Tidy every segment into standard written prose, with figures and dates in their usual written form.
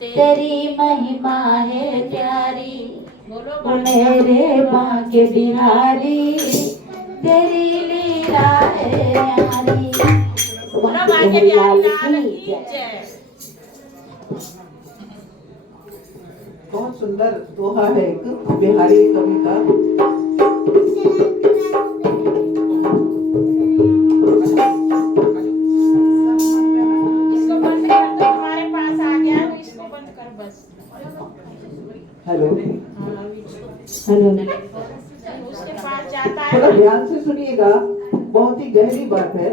तेरी महिमा है प्यारी, मेरे माँ के बिहारी, तेरी लीला है न्यारी। बहुत सुंदर दोहा है एक बिहारी कवि का। हेलो हेलो, थोड़ा ध्यान से सुनिएगा, बहुत ही गहरी बात है।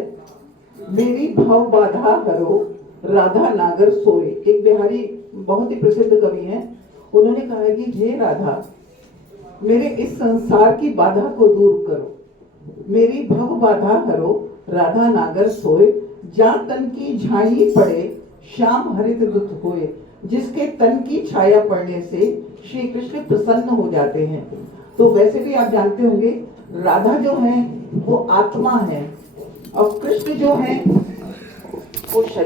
मेरी भाव बाधा करो राधा नागर सोए। एक बिहारी बहुत ही प्रसिद्ध कवि हैं, उन्होंने कहा है कि हे राधा, मेरे इस संसार की बाधा को दूर करो, मेरी भव बाधा करो राधा नागर सोए। जा तन की झाई पड़े श्याम हरित दुत होए। जिसके तन की छाया पड़ने से श्री कृष्ण प्रसन्न हो जाते हैं। तो वैसे भी आप जानते होंगे, राधा जो है वो आत्मा है और कृष्ण जो है वो शरीर।